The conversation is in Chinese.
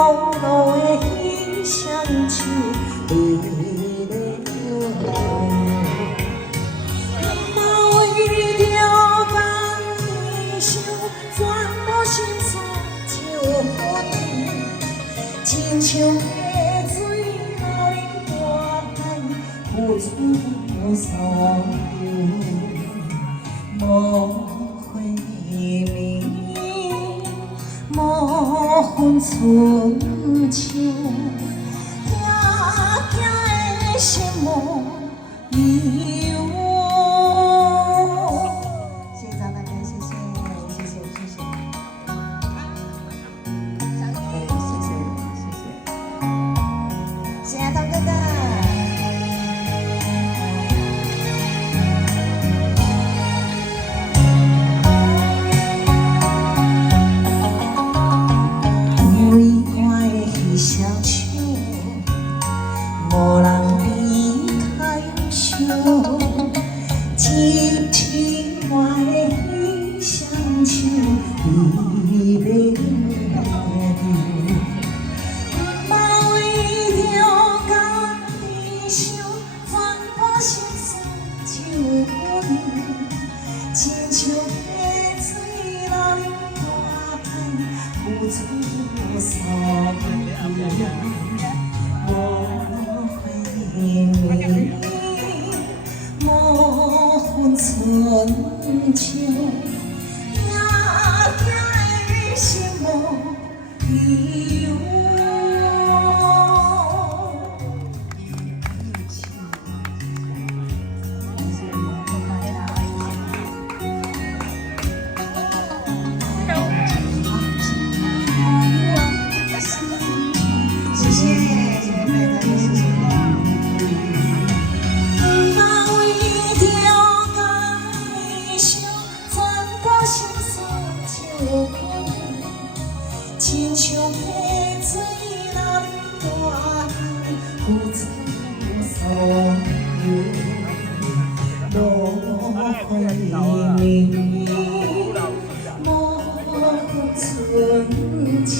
劳的彼双手，为了嘛为了感受，全部心思只有阮，亲像溪水流入大海，付出无所求，无回味，无分春秋，行行的心无理由。谢谢张大哥，谢谢，谢谢，谢谢。谢谢东哥哥。为我的彼双手，无人比卡幼秀，支持我的彼双手，为了嘛为了感受，全部心思只有阮，亲像溪水流入大海，付出无所求，无回味，无分春秋，行行的心无理由。谢谢，谢谢妹妹，谢谢。嘛为了感受，全部心思只有阮，亲像溪水流入大海，付出无所求，无回味，无分春秋。